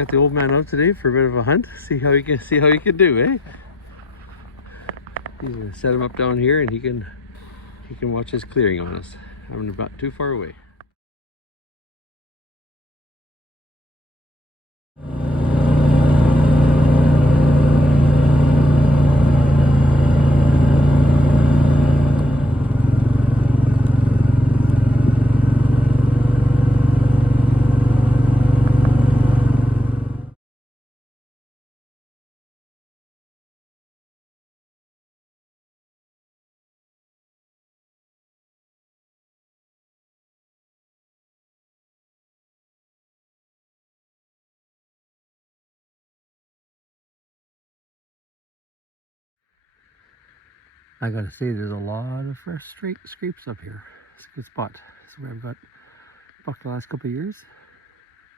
got the old man out today for a bit of a hunt. See how he can do, eh? He's gonna set him up down here, and he can watch his clearing on us. I'm not too far away. I gotta say, there's a lot of fresh scrapes up here. It's a good spot. It's where I've got buck the last couple of years.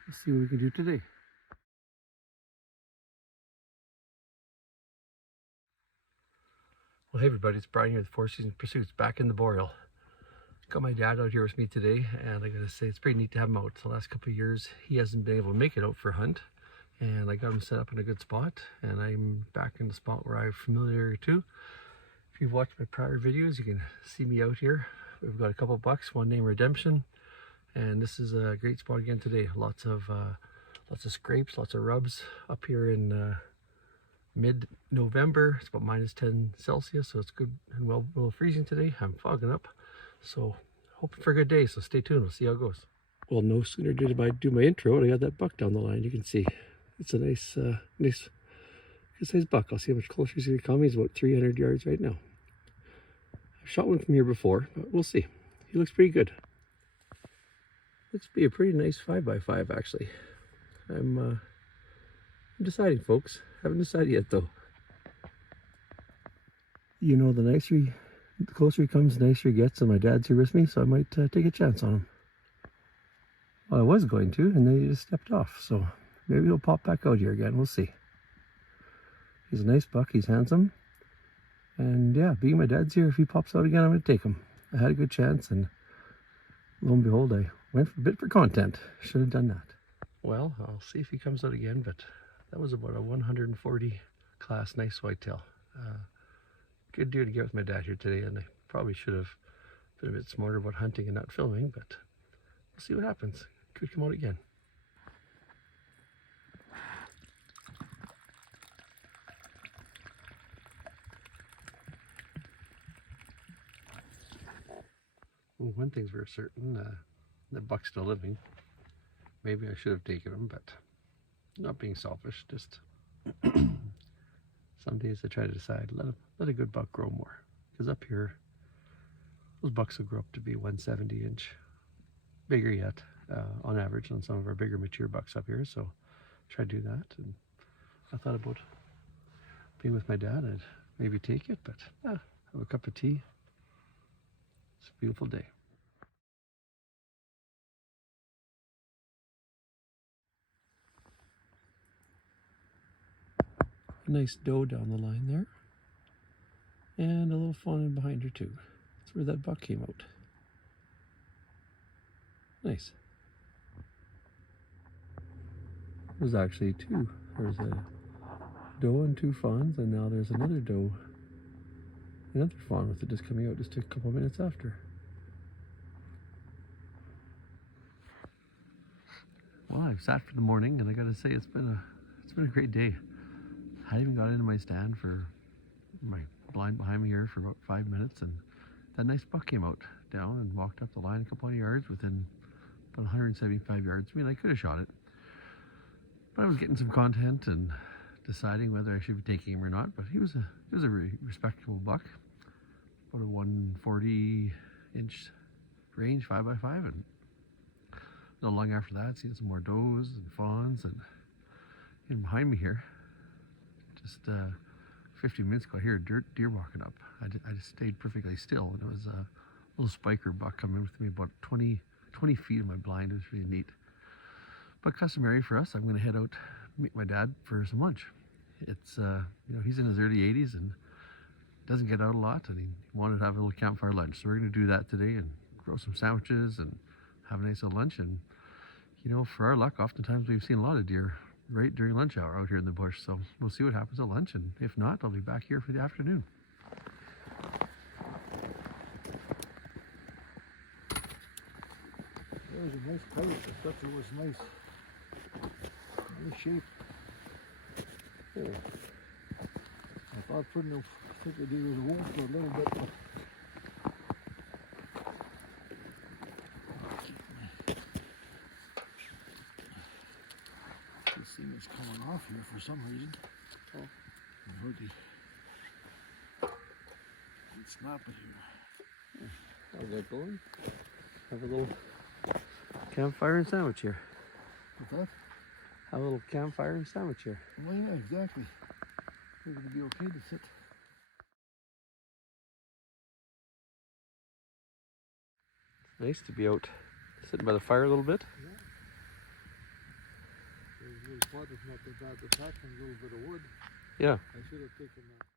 Let's see what we can do today. Well, hey everybody, it's Brian here with Four Seasons Pursuits, back in the Boreal. Got my dad out here with me today, and I gotta say, it's pretty neat to have him out. The last couple of years, he hasn't been able to make it out for a hunt, and I got him set up in a good spot, and I'm back in the spot where I'm familiar to. If you've watched my prior videos, you can see me out here. We've got a couple bucks, one named Redemption, and this is a great spot again today. Lots of scrapes, lots of rubs up here in mid-November. It's about -10°C, so it's good and well below freezing today. I'm fogging up, so hoping for a good day. So stay tuned. We'll see how it goes. Well, no sooner did I do my intro, and I got that buck down the line. You can see it's a nice good sized buck. I'll see how much closer he's going to come. He's about 300 yards right now. I've shot one from here before, but we'll see. He looks pretty good. Looks to be a pretty nice 5x5 actually. I'm deciding, folks. Haven't decided yet though. You know, the closer he comes, the nicer he gets, and my dad's here with me, so I might take a chance on him. Well, I was going to, and then he just stepped off, so maybe he'll pop back out here again. We'll see. He's a nice buck, he's handsome, and yeah, being my dad's here, if he pops out again, I'm going to take him. I had a good chance, and lo and behold, I went a bit for content. Should have done that. Well, I'll see if he comes out again, but that was about a 140 class nice whitetail. Good deer to get with my dad here today, and I probably should have been a bit smarter about hunting and not filming, but we'll see what happens. Could come out again. Well, one thing's for certain, the buck's still living. Maybe I should have taken him, but not being selfish, just some days I try to decide, let a good buck grow more. Because up here, those bucks will grow up to be 170-inch, bigger yet, on average on some of our bigger mature bucks up here. So try to do that. And I thought about being with my dad, I'd maybe take it, but have a cup of tea. It's a beautiful day. A nice doe down the line there, and a little fawn in behind her too. That's where that buck came out. Nice. There's actually two. There's a doe and two fawns, and now there's another doe, another fawn with it just coming out just a couple of minutes after. Well, I've sat for the morning, and I gotta say it's been a great day. I even got into my stand for my blind behind me here for about 5 minutes, and that nice buck came out down and walked up the line a couple of yards within about 175 yards. I mean, I could have shot it, but I was getting some content and deciding whether I should be taking him or not. But he was a respectable buck, about a 140-inch range 5x5, and not long after that, seen some more does and fawns, and behind me here, just 15 minutes ago, I hear a deer walking up. I just stayed perfectly still, and it was a little spiker buck coming with me about 20 feet of my blind. It was really neat. But customary for us, I'm going to head out, meet my dad for some lunch. It's you know, he's in his early 80s and doesn't get out a lot, and he wanted to have a little campfire lunch. So we're going to do that today and grow some sandwiches and have a nice little lunch. And you know, for our luck, oftentimes we've seen a lot of deer right during lunch hour out here in the bush. So we'll see what happens at lunch, and if not, I'll be back here for the afternoon. There's a nice coyote. The structure was nice. Nice shape. Oh. I thought putting the thicker deer was a wolf for a little bit, but this thing is coming off here for some reason. Oh, I heard the snap it here. How's that going? Have a little campfire and sandwich here. What's that? Have a little campfire and sandwich here. Well, yeah, exactly. It's going to be okay to sit. Nice to be out sitting by the fire a little bit. Yeah. There's a little spot that's not too bad to touch and a little bit of wood. Yeah. I should have taken that.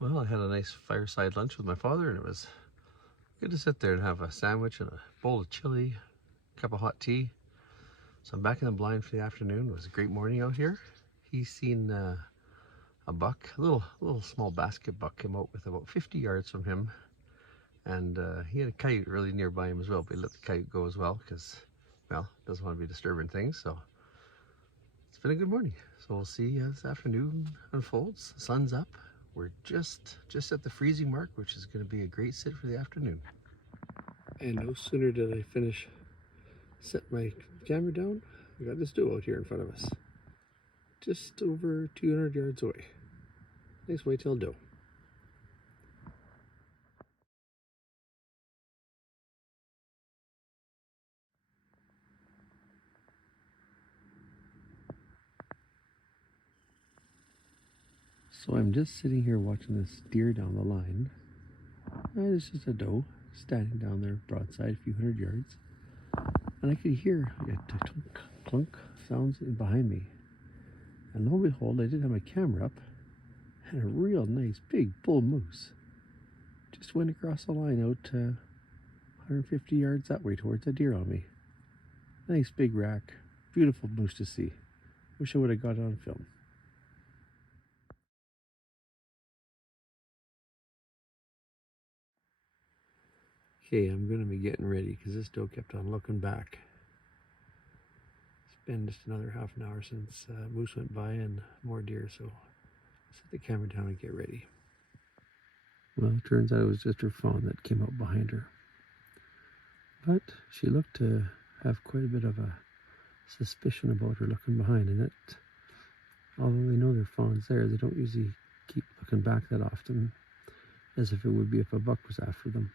Well, I had a nice fireside lunch with my father, and it was good to sit there and have a sandwich and a bowl of chili, a cup of hot tea. So I'm back in the blind for the afternoon. It was a great morning out here. He's seen a buck, a little small basket buck came out with about 50 yards from him. And he had a coyote really nearby him as well, but he let the coyote go as well because, well, doesn't want to be disturbing things. So it's been a good morning. So we'll see as the afternoon unfolds. The sun's up. We're just at the freezing mark, which is going to be a great sit for the afternoon. And no sooner did I finish set my camera down, I got this doe out here in front of us. Just over 200 yards away. Nice white-tailed doe. So I'm just sitting here watching this deer down the line. And it's just a doe standing down there broadside a few hundred yards. And I could hear a clunk, clunk sounds behind me. And lo and behold, I did have my camera up, and a real nice big bull moose just went across the line out 150 yards that way towards a deer on me. Nice big rack, beautiful moose to see. Wish I would have got it on film. Okay, I'm going to be getting ready because this doe kept on looking back. It's been just another half an hour since moose went by and more deer, so I'll set the camera down and get ready. Well, it turns out it was just her fawn that came out behind her. But she looked to have quite a bit of a suspicion about her looking behind, and that, although they know their fawn's there, they don't usually keep looking back that often, as if it would be if a buck was after them.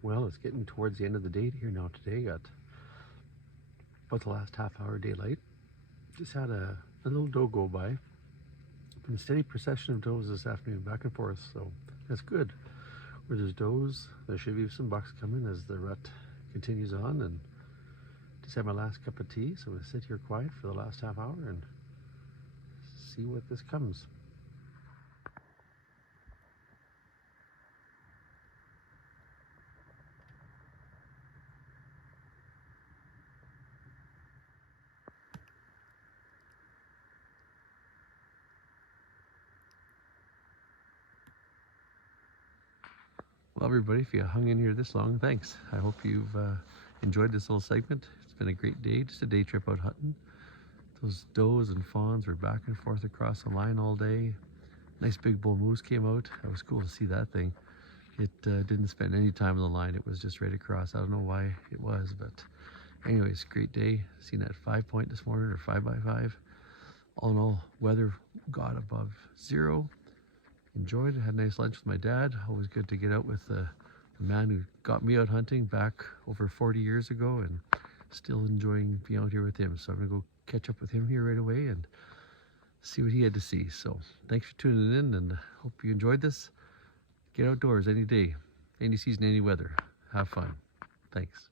Well, it's getting towards the end of the day here now today. Got about the last half hour daylight. Just had a little doe go by. Been a steady procession of does this afternoon, back and forth, so that's good. Where there's does, there should be some bucks coming as the rut continues on. And just had my last cup of tea, so I'm going to sit here quiet for the last half hour and see what this comes. Well, everybody, if you hung in here this long, thanks. I hope you've enjoyed this little segment. It's been a great day, just a day trip out hunting. Those does and fawns were back and forth across the line all day. Nice big bull moose came out. That was cool to see that thing. It didn't spend any time on the line. It was just right across. I don't know why it was, but anyways, great day. Seen that 5-point this morning, or 5x5. All in all, weather got above zero. Enjoyed it. Had a nice lunch with my dad. Always good to get out with the the man who got me out hunting back over 40 years ago, and still enjoying being out here with him. So I'm gonna go catch up with him here right away and see what he had to see. So thanks for tuning in, and hope you enjoyed this. Get outdoors any day, any season, any weather. Have fun. Thanks.